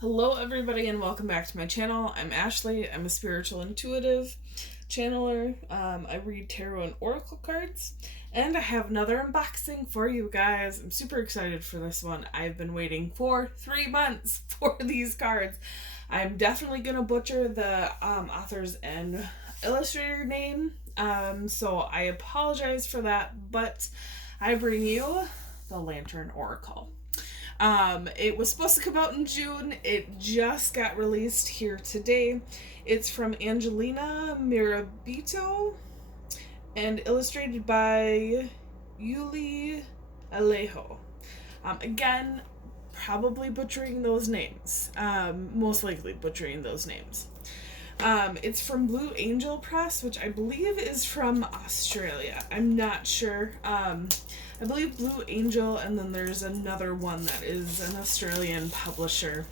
Hello, everybody, and welcome back to my channel. I'm Ashley. I'm a spiritual intuitive channeler. I read tarot and oracle cards, and I have another unboxing for you guys. I'm super excited for this one. I've been waiting for 3 months for these cards. I'm definitely gonna butcher the author's and illustrator name, so I apologize for that, but I bring you the Lantern Oracle. It was supposed to come out in June. It just got released here today. It's from Angelina Mirabito and illustrated by Yuli Alejo. Again, probably butchering those names. Most likely butchering those names. It's from Blue Angel Press, which I believe is from Australia. I'm not sure. I believe Blue Angel, and then there's another one that is an Australian publisher.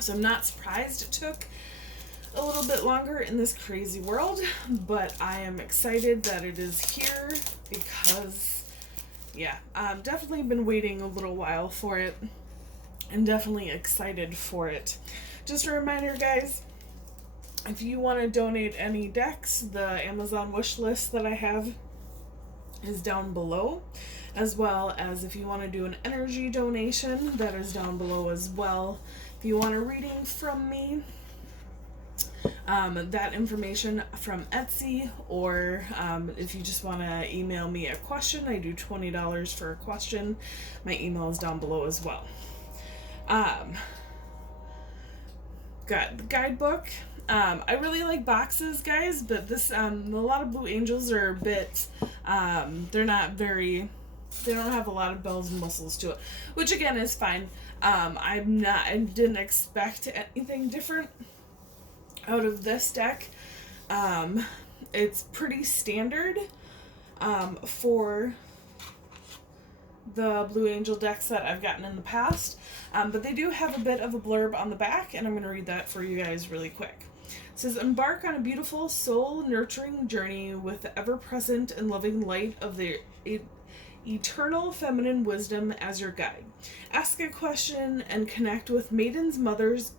So I'm not surprised it took a little bit longer in this crazy world, but I am excited that it is here because, yeah, I've definitely been waiting a little while for it and definitely excited for it. Just a reminder, guys, if you want to donate any decks, the Amazon wish list that I have is down below, as well as if you want to do an energy donation, that is down below as well. If you want a reading from me, that information from Etsy, or if you just want to email me a question, I do $20 for a question. My email is down below as well. Got the guidebook. I really like boxes, guys, but this, a lot of Blue Angels are a bit, they're not very, they don't have a lot of bells and whistles to it, which again is fine. I didn't expect anything different out of this deck. It's pretty standard, for the Blue Angel decks that I've gotten in the past, but they do have a bit of a blurb on the back, and I'm going to read that for you guys really quick. It says, embark on a beautiful soul-nurturing journey with the ever-present and loving light of the eternal feminine wisdom as your guide. Ask a question and connect with maidens, mothers,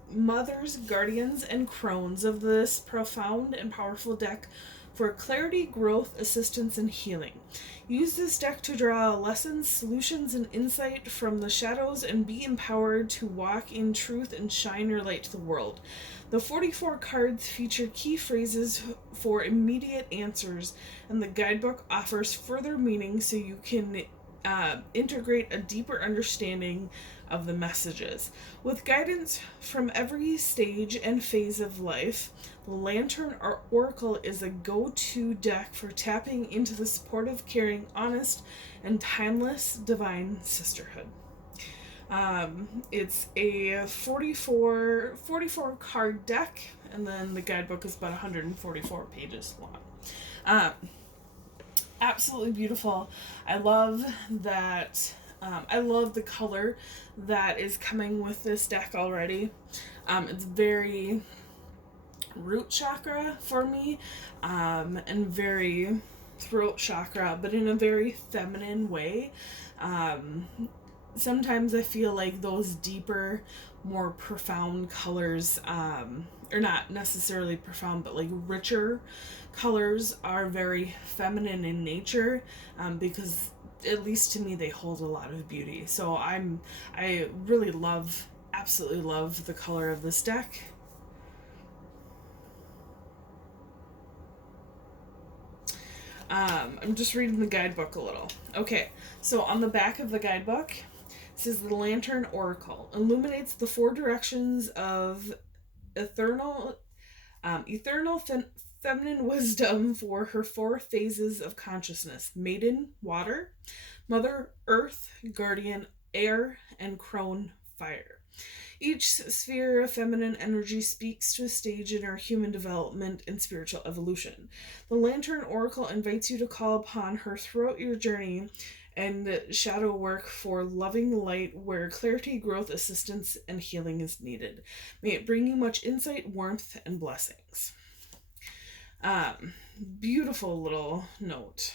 guardians, and crones of this profound and powerful deck for clarity, growth, assistance, and healing. Use this deck to draw lessons, solutions, and insight from the shadows and be empowered to walk in truth and shine your light to the world. The 44 cards feature key phrases for immediate answers, and the guidebook offers further meaning so you can integrate a deeper understanding of the messages. With guidance from every stage and phase of life, the Lantern Oracle is a go-to deck for tapping into the supportive, caring, honest, and timeless divine sisterhood. It's a 44 card deck, and then the guidebook is about 144 pages long. Absolutely beautiful. I love that. I love the color that is coming with this deck already. It's very root chakra for me, and very throat chakra, but in a very feminine way. Sometimes I feel like those deeper, more profound colors, or not necessarily profound, but like richer colors are very feminine in nature, because at least to me they hold a lot of beauty. So I really absolutely love the color of this deck. I'm just reading the guidebook a little. Okay, so on the back of the guidebook, it says the Lantern Oracle illuminates the 4 directions of eternal feminine wisdom for her 4 phases of consciousness: maiden, water; mother, earth; guardian, air; and crone, fire. Each sphere of feminine energy speaks to a stage in our human development and spiritual evolution. The Lantern Oracle invites you to call upon her throughout your journey and shadow work for loving light where clarity, growth, assistance, and healing is needed. May it bring you much insight, warmth, and blessings. Beautiful little note.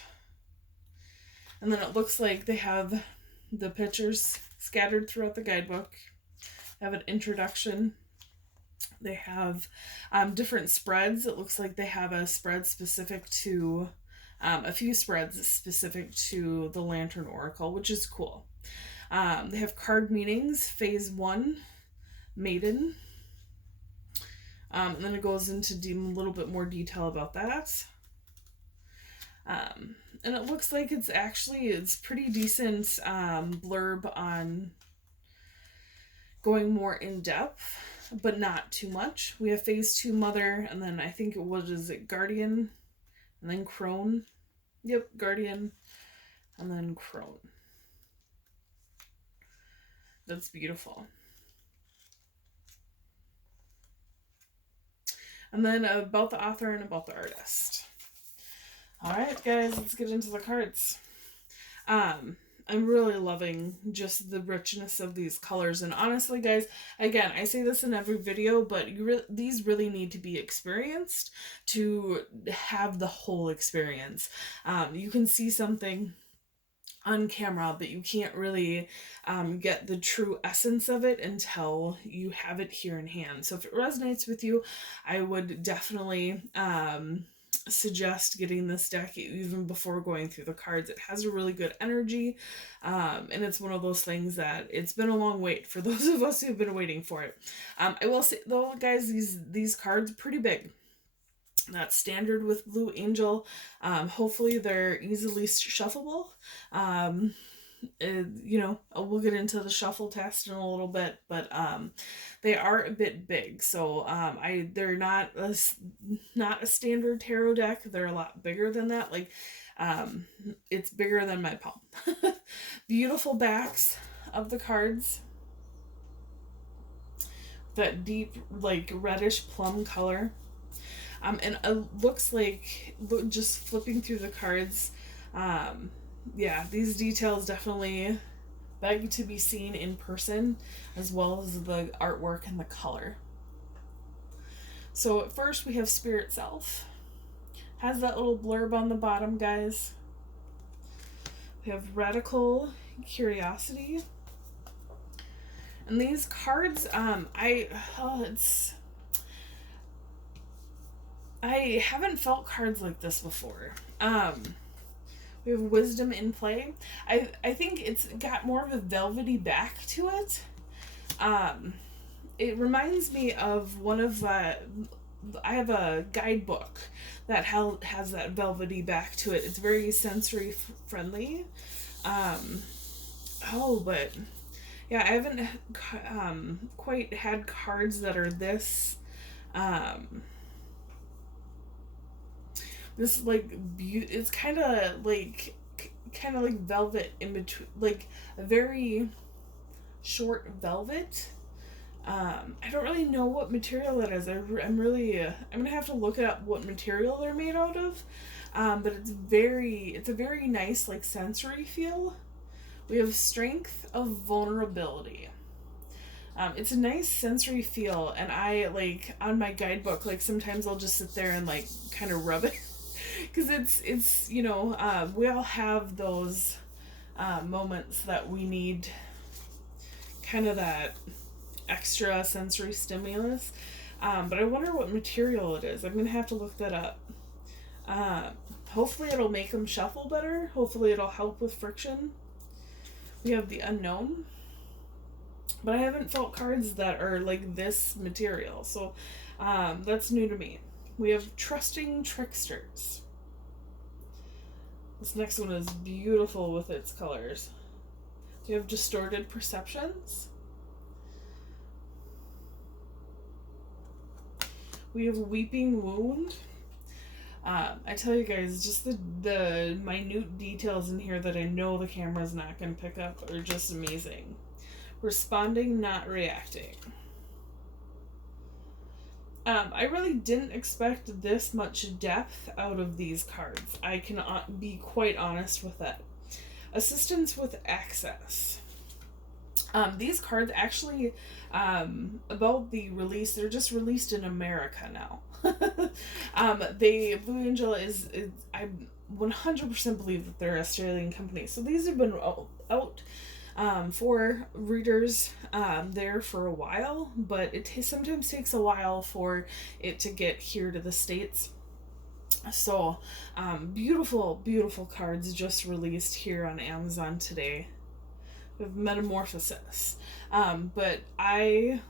And then it looks like they have the pictures scattered throughout the guidebook. have an introduction. They have different spreads. It looks like they have a spread specific to, a few spreads specific to the Lantern Oracle, which is cool. They have card meanings, phase 1, Maiden. And then it goes into a little bit more detail about that. And it looks like it's pretty decent blurb on going more in depth, but not too much. We have phase 2 Mother, and then I think Guardian, and then Crone. Yep, Guardian, and then Crone. That's beautiful. And then about the author and about the artist. Alright, guys, let's get into the cards. I'm really loving just the richness of these colors. And honestly, guys, again, I say this in every video, but these really need to be experienced to have the whole experience. You can see something on camera, but you can't really get the true essence of it until you have it here in hand. So if it resonates with you, I would definitely suggest getting this deck even before going through the cards. It has a really good energy, and it's one of those things that it's been a long wait for those of us who've been waiting for it. I will say though, guys, these cards are pretty big. That's standard with Blue Angel. Hopefully they're easily shuffleable. You know, we'll get into the shuffle test in a little bit, but they are a bit big. So they're not a standard tarot deck. They're a lot bigger than that. Like it's bigger than my palm. Beautiful backs of the cards. That deep like reddish plum color. And it looks like, just flipping through the cards, yeah, these details definitely beg to be seen in person, as well as the artwork and the color. So at first we have Spirit Self. Has that little blurb on the bottom, guys. We have Radical Curiosity. And these cards, I haven't felt cards like this before. We have Wisdom in Play. I think it's got more of a velvety back to it. It reminds me of one of, I have a guidebook that has that velvety back to it. It's very sensory friendly. But yeah, I haven't quite had cards that are this, this like it's kind of like velvet in between, like a very short velvet. I don't really know what material it is. I'm gonna have to look up what material they're made out of. But it's a very nice like sensory feel. We have Strength of Vulnerability. It's a nice sensory feel, and I like on my guidebook, like sometimes I'll just sit there and like kind of rub it. Because it's you know, we all have those moments that we need kind of that extra sensory stimulus. But I wonder what material it is. I'm going to have to look that up. Hopefully it'll make them shuffle better. Hopefully it'll help with friction. We have the Unknown. But I haven't felt cards that are like this material. So that's new to me. We have Trusting Tricksters. This next one is beautiful with its colors. We have Distorted Perceptions. We have Weeping Wound. I tell you guys, just the minute details in here that I know the camera's not going to pick up are just amazing. Responding, Not Reacting. I really didn't expect this much depth out of these cards. I can be quite honest with that. Assistance with Access. These cards actually, about the release, they're just released in America now. Blue Angel is I 100% believe that they're an Australian company. So these have been out for readers there for a while, but it sometimes takes a while for it to get here to the States. So, beautiful, beautiful cards just released here on Amazon today with Metamorphosis. But I've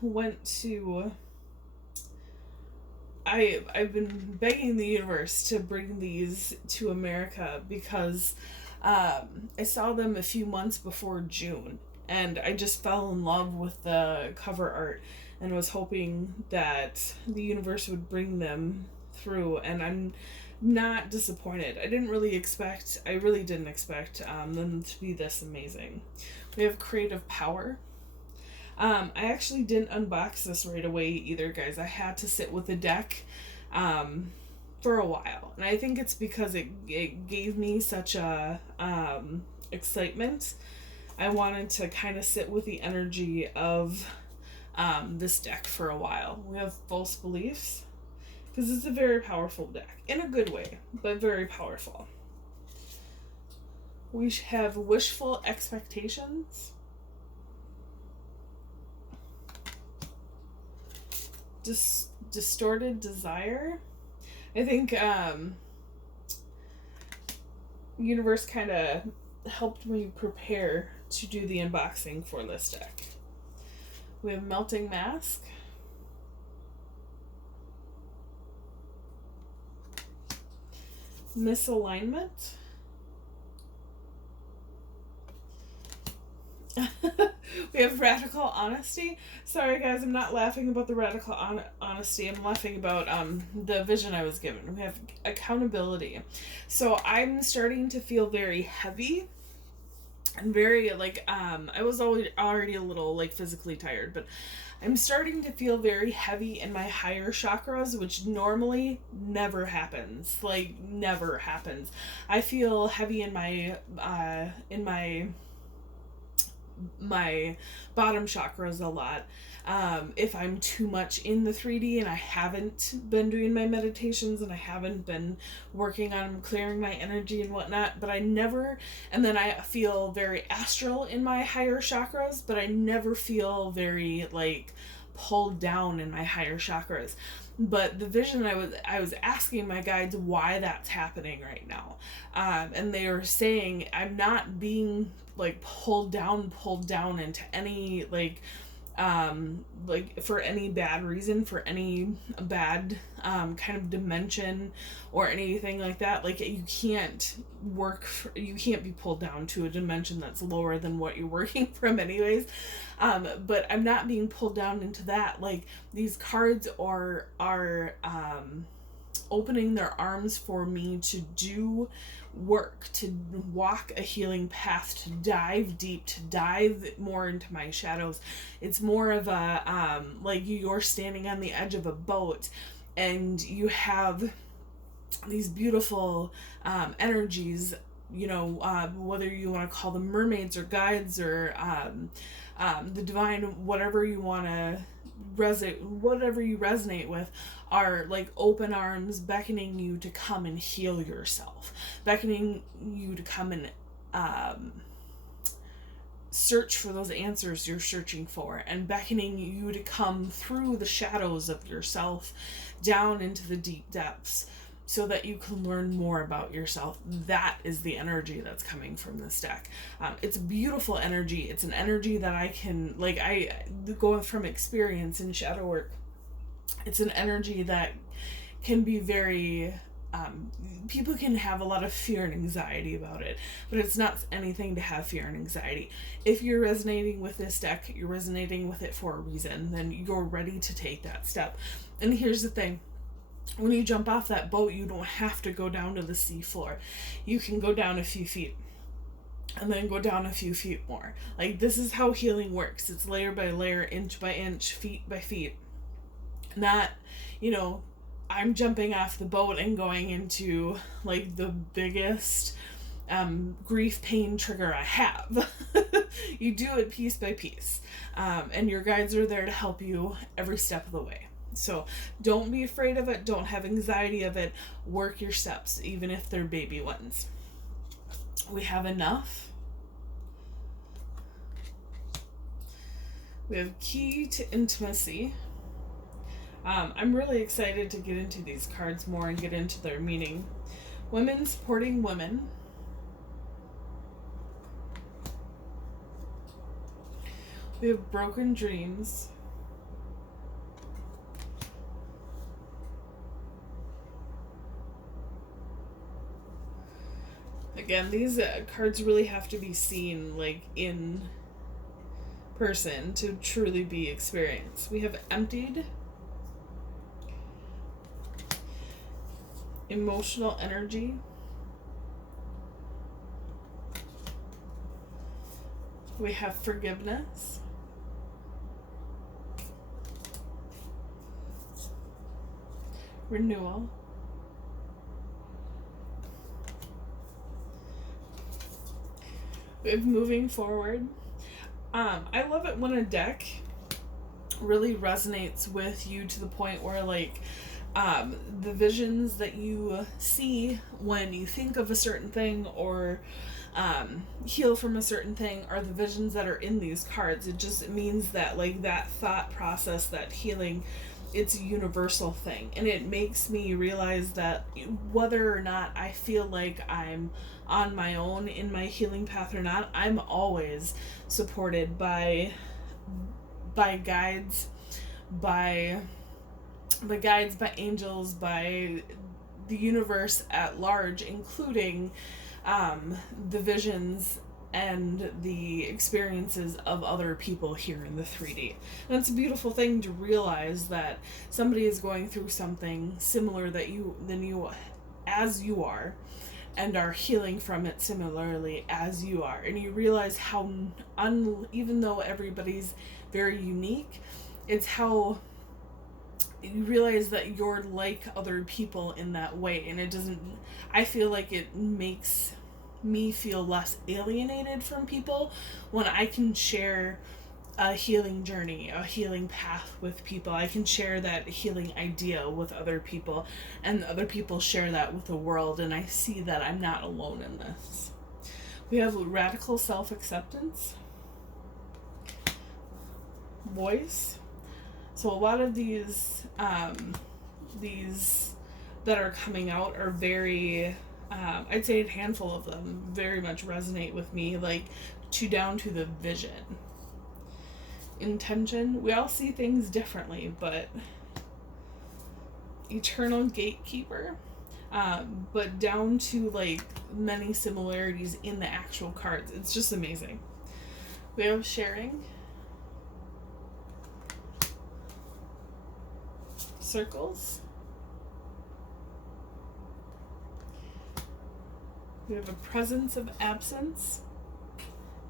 been begging the universe to bring these to America because I saw them a few months before June, and I just fell in love with the cover art and was hoping that the universe would bring them through, and I'm not disappointed. I really didn't expect them to be this amazing. We have Creative Power. I actually didn't unbox this right away either, guys. I had to sit with the deck for a while, and I think it's because it gave me such a excitement. I wanted to kind of sit with the energy of this deck for a while. We have False Beliefs, because it's a very powerful deck in a good way, but very powerful. We have Wishful Expectations, Distorted Desire. I think universe kind of helped me prepare to do the unboxing for this deck. We have Melting Mask, Misalignment, we have Radical Honesty. Sorry guys, I'm not laughing about the radical honesty. I'm laughing about the vision I was given. We have Accountability. So I'm starting to feel very heavy and very I was already a little physically tired, but I'm starting to feel very heavy in my higher chakras, which normally never happens. Never happens. I feel heavy in my bottom chakras a lot. If I'm too much in the 3D and I haven't been doing my meditations and I haven't been working on clearing my energy and whatnot, and then I feel very astral in my higher chakras, but I never feel very pulled down in my higher chakras. But the vision, I was asking my guides why that's happening right now, and they were saying I'm not being pulled down into any for any bad reason, for any bad kind of dimension or anything like that. You can't be pulled down to a dimension that's lower than what you're working from anyways. But I'm not being pulled down into that. These cards are opening their arms for me to do work, to walk a healing path, to dive deep, to dive more into my shadows. It's more of a you're standing on the edge of a boat and you have these beautiful energies, whether you want to call them mermaids or guides or the divine, whatever you resonate with, are open arms beckoning you to come and heal yourself, beckoning you to come and search for those answers you're searching for, and beckoning you to come through the shadows of yourself down into the deep depths so that you can learn more about yourself. That is the energy that's coming from this deck. It's beautiful energy. It's an energy that I can, going from experience in shadow work, it's an energy that can be very, people can have a lot of fear and anxiety about it, but it's not anything to have fear and anxiety. If you're resonating with this deck, you're resonating with it for a reason, then you're ready to take that step. And here's the thing. When you jump off that boat, you don't have to go down to the sea floor. You can go down a few feet and then go down a few feet more. This is how healing works. It's layer by layer, inch by inch, feet by feet. Not, I'm jumping off the boat and going into the biggest grief pain trigger I have. You do it piece by piece. And your guides are there to help you every step of the way. So don't be afraid of it. Don't have anxiety of it. Work your steps, even if they're baby ones. We have Enough, We have Key to Intimacy. I'm really excited to get into these cards more and get into their meaning. Women supporting women. We have Broken Dreams. Again, these cards really have to be seen like in person to truly be experienced. We have Emptied. Emotional Energy. We have Forgiveness. Renewal. We have Moving Forward. I love it when a deck really resonates with you to the point where like the visions that you see when you think of a certain thing or heal from a certain thing are the visions that are in these cards. It just means that like that thought process, that healing, it's a universal thing, and it makes me realize that whether or not I feel like I'm on my own in my healing path or not, I'm always supported by guides, by angels, by the universe at large, including the visions and the experiences of other people here in the 3D. And it's a beautiful thing to realize that somebody is going through something similar as you are, and are healing from it similarly as you are. And you realize how even though everybody's very unique, it's how you realize that you're like other people in that way, and I feel like it makes me feel less alienated from people when I can share a healing journey, a healing path with people. I can share that healing idea with other people, and other people share that with the world, and I see that I'm not alone in this. We have Radical Self-Acceptance. Voice. So a lot of these that are coming out are very, I'd say a handful of them very much resonate with me, like down to the vision. Intention. We all see things differently, but Eternal Gatekeeper, but down to like many similarities in the actual cards. It's just amazing. We have Sharing. Circles. We have a Presence of Absence.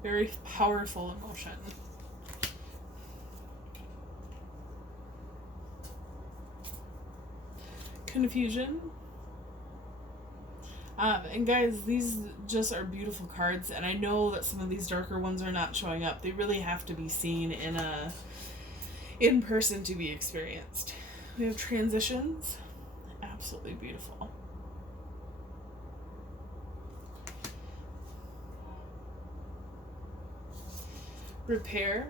Very powerful emotion. Confusion. And guys, these just are beautiful cards, and I know that some of these darker ones are not showing up. They really have to be seen in person to be experienced. We have Transitions. Absolutely beautiful. Repair.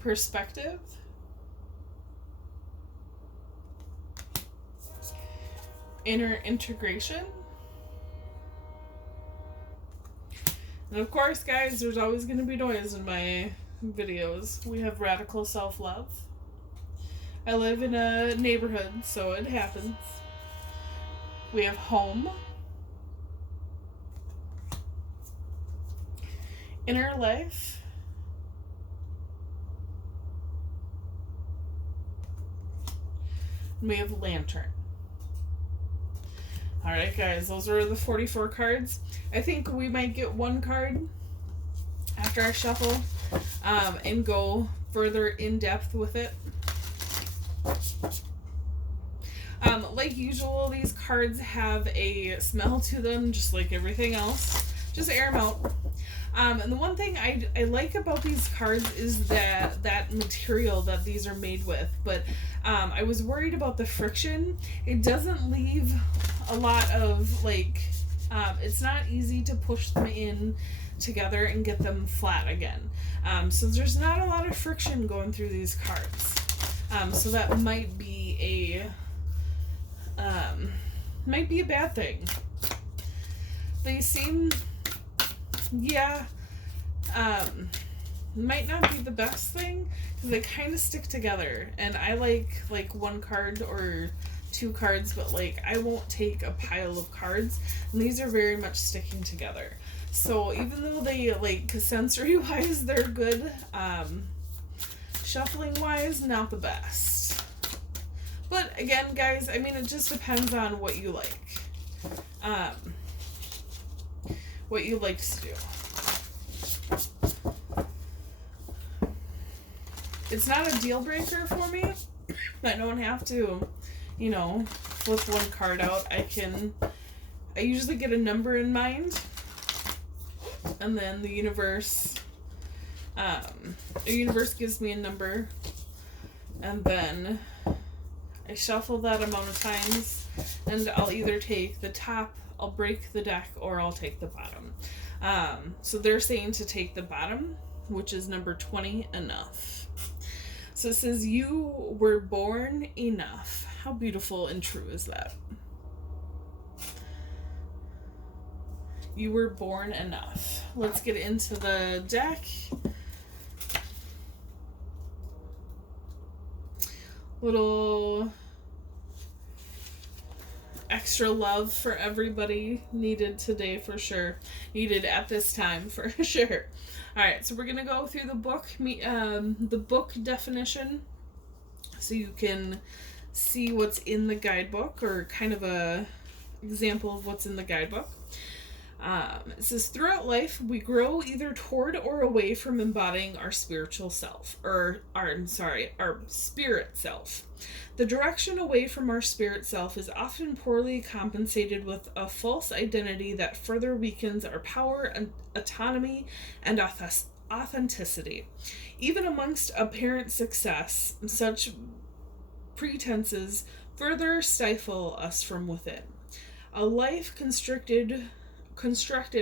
Perspective. Inner Integration. And of course, guys, there's always going to be noise in my videos. We have Radical Self-Love. I live in a neighborhood, so it happens. We have Home. Inner Life. And we have Lantern. Alright guys, those are the 44 cards. I think we might get one card after I shuffle and go further in depth with it. Like usual, these cards have a smell to them, just like everything else. Just air them out. And the one thing I like about these cards is that material that these are made with. But I was worried about the friction. It doesn't leave a lot of, like, it's not easy to push them in together and get them flat again. So there's not a lot of friction going through these cards. So that might be a bad thing. They seem, yeah, might not be the best thing because they kind of stick together. And I like one card or two cards, but like I won't take a pile of cards. And these are very much sticking together. So even though they like sensory wise they're good, shuffling wise not the best. But again, guys, I mean, it just depends on what you like. What you like to do. It's not a deal breaker for me. I don't have to, you know, flip one card out. I usually get a number in mind. And then the universe gives me a number. And then I shuffle that amount of times, and I'll either take the top, I'll break the deck, or I'll take the bottom. So they're saying to take the bottom, which is number 20, enough. So it says, you were born enough. How beautiful and true is that? You were born enough. Let's get into the deck. Little extra love for everybody needed today for sure. Needed at this time for sure. Alright, so we're going to go through the book definition so you can see what's in the guidebook, or kind of a example of what's in the guidebook. It says, throughout life, we grow either toward or away from embodying our spiritual self, our spirit self. The direction away from our spirit self is often poorly compensated with a false identity that further weakens our power and autonomy and authenticity. Even amongst apparent success, such pretenses further stifle us from within. A life constructed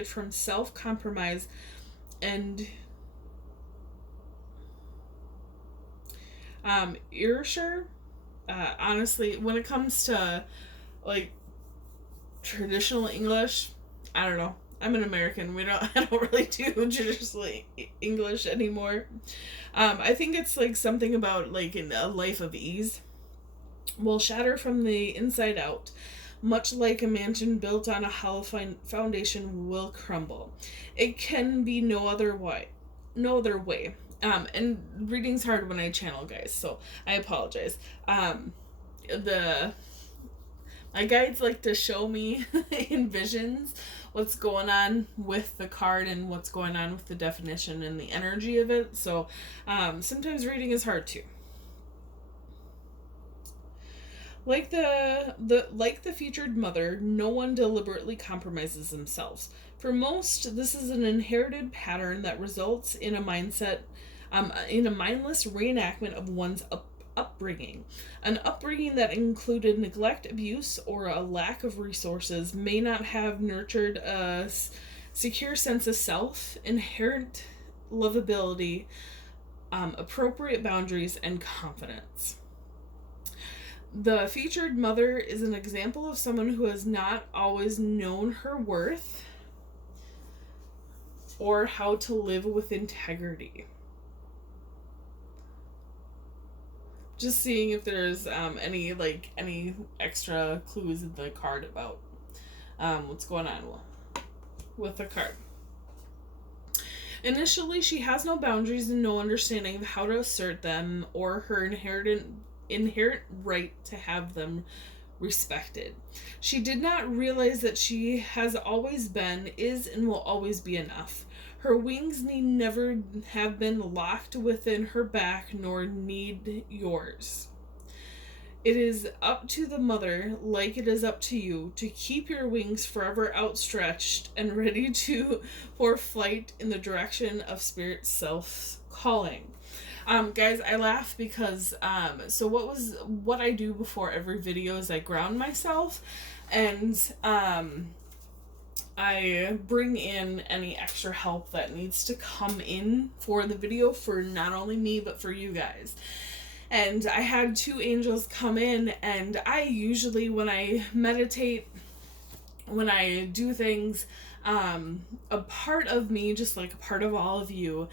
from self-compromise and erasure. Honestly, when it comes to like traditional English, I don't know. I'm an American. I don't really do traditional English anymore. I think it's like something about like in a life of ease will shatter from the inside out. Much like a mansion built on a hollow foundation will crumble. It can be no other way. And reading's hard when I channel, guys, so I apologize. My guides like to show me in visions what's going on with the card and what's going on with the definition and the energy of it. So sometimes reading is hard too. Like the featured mother, no one deliberately compromises themselves. For most, this is an inherited pattern that results in a mindless reenactment of one's upbringing. An upbringing that included neglect, abuse, or a lack of resources may not have nurtured a secure sense of self, inherent lovability, appropriate boundaries, and confidence. The featured mother is an example of someone who has not always known her worth or how to live with integrity. Just seeing if there's any extra clues in the card about what's going on with the card. Initially, she has no boundaries and no understanding of how to assert them or her inherent right to have them respected. She did not realize that she has always been, is, and will always be enough. Her wings need never have been locked within her back, nor need yours. It is up to the mother, like it is up to you, to keep your wings forever outstretched and ready for flight in the direction of spirit self's calling. Guys, I laugh because, so what I do before every video is I ground myself, and, I bring in any extra help that needs to come in for the video for not only me, but for you guys. And I had 2 angels come in, and I usually, when I meditate, when I do things, a part of me, just like a part of all of you,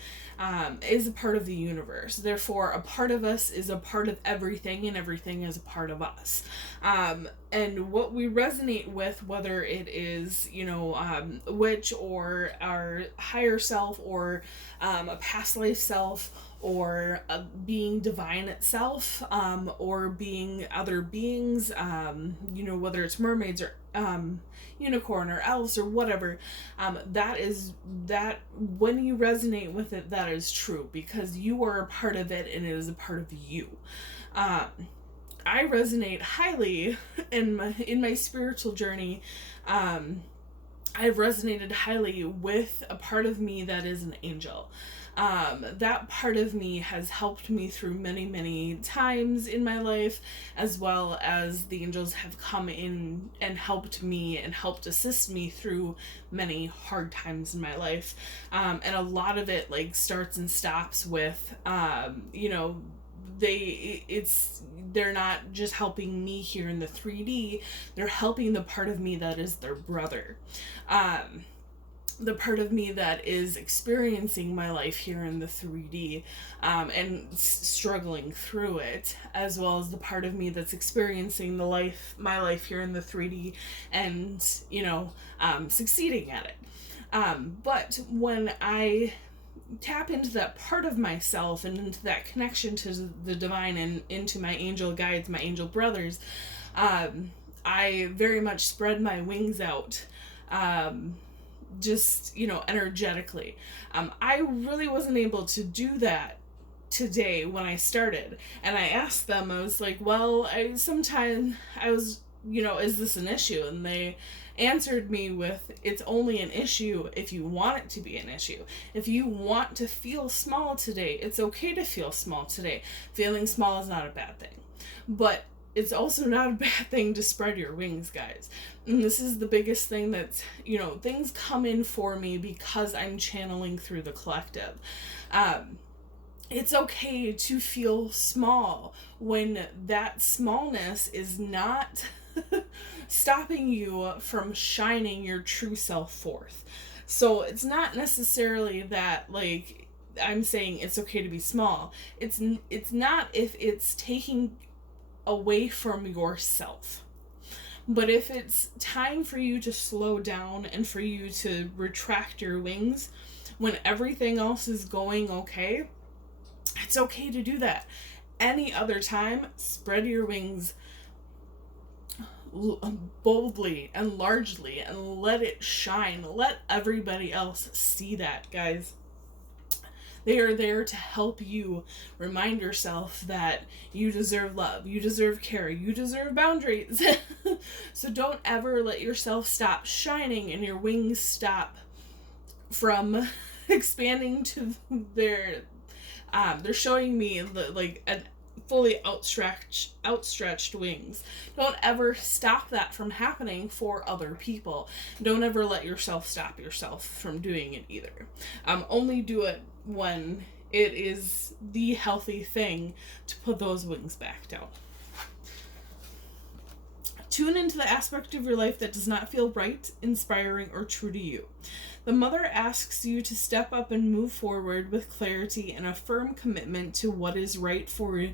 is a part of the universe. Therefore, a part of us is a part of everything, and everything is a part of us. And what we resonate with, whether it is, a witch or our higher self, or a past life self, or a being divine itself, or being other beings, whether it's mermaids or unicorn or elves or whatever, that when you resonate with it, that is true, because you are a part of it and it is a part of you. I resonate highly in my spiritual journey. I've resonated highly with a part of me that is an angel. That part of me has helped me through many, many times in my life, as well as the angels have come in and helped me and helped assist me through many hard times in my life. And a lot of it starts and stops with, they're not just helping me here in the 3D, they're helping the part of me that is their brother. The part of me that is experiencing my life here in the 3D, and struggling through it, as well as the part of me that's experiencing my life here in the 3D and, succeeding at it. But when I tap into that part of myself and into that connection to the divine and into my angel guides, my angel brothers, I very much spread my wings out, energetically. I really wasn't able to do that today when I started, and I asked them, I was like, well, is this an issue? And they answered me with, it's only an issue if you want it to be an issue. If you want to feel small today, it's okay to feel small today. Feeling small is not a bad thing, but it's also not a bad thing to spread your wings, guys. And this is the biggest thing that's, things come in for me because I'm channeling through the collective. It's okay to feel small when that smallness is not stopping you from shining your true self forth. So it's not necessarily that, I'm saying it's okay to be small. It's not if it's taking away from yourself. But if it's time for you to slow down and for you to retract your wings when everything else is going okay, it's okay to do that. Any other time, spread your wings boldly and largely and let it shine. Let everybody else see that, guys. They are there to help you remind yourself that you deserve love, you deserve care, you deserve boundaries. So don't ever let yourself stop shining and your wings stop from expanding to they're showing me a fully outstretched wings. Don't ever stop that from happening for other people. Don't ever let yourself stop yourself from doing it either. Only do it when it is the healthy thing to put those wings back down. Tune into the aspect of your life that does not feel right, inspiring, or true to you. The mother asks you to step up and move forward with clarity and a firm commitment to what is right for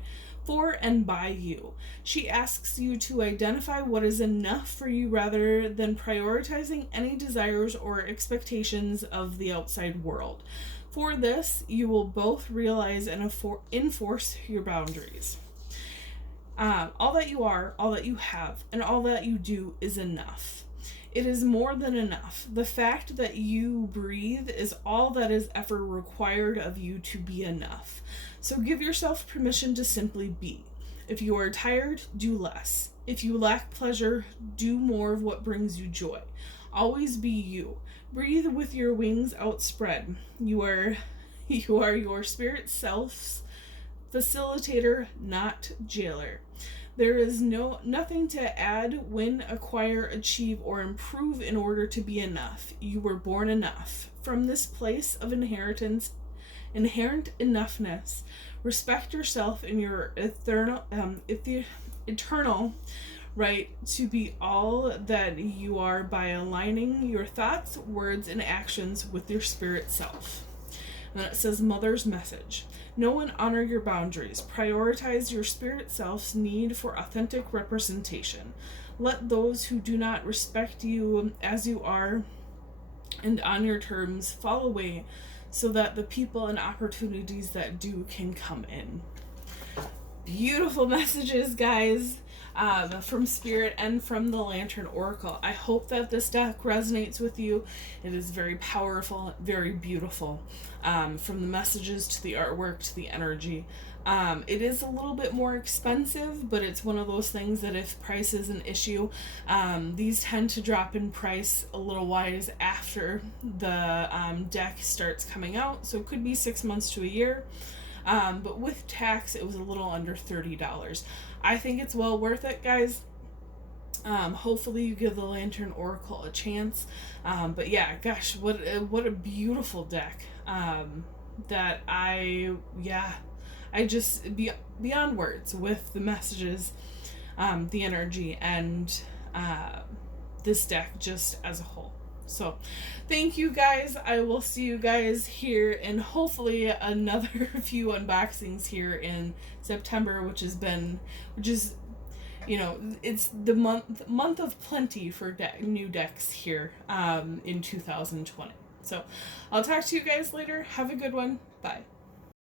and by you. She asks you to identify what is enough for you rather than prioritizing any desires or expectations of the outside world. For this, you will both realize and enforce your boundaries. All that you are, all that you have, and all that you do is enough. It is more than enough. The fact that you breathe is all that is ever required of you to be enough. So give yourself permission to simply be. If you are tired, do less. If you lack pleasure, do more of what brings you joy. Always be you. Breathe with your wings outspread. You are your spirit self's facilitator, not jailer. There is nothing to add, win, acquire, achieve, or improve in order to be enough. You were born enough. From this place of inherent enoughness, respect yourself in your eternal right to be all that you are by aligning your thoughts, words, and actions with your spirit self. And then it says Mother's message. Know and honor your boundaries. Prioritize your spirit self's need for authentic representation. Let those who do not respect you as you are and on your terms fall away so that the people and opportunities that do can come in. Beautiful messages, guys, from Spirit and from the Lantern Oracle. I hope that this deck resonates with you. It is very powerful, very beautiful, from the messages to the artwork to the energy. It is a little bit more expensive, but it's one of those things that if price is an issue, these tend to drop in price a little wise after the deck starts coming out, so it could be 6 months to a year. But with tax, it was a little under $30. I think it's well worth it, guys. Hopefully you give the Lantern Oracle a chance. But yeah, gosh, what a beautiful deck. That I just beyond words with the messages, the energy, and this deck just as a whole. So thank you, guys. I will see you guys here in hopefully another few unboxings here in September, which is it's the month of plenty for new decks here in 2020. So I'll talk to you guys later. Have a good one. Bye.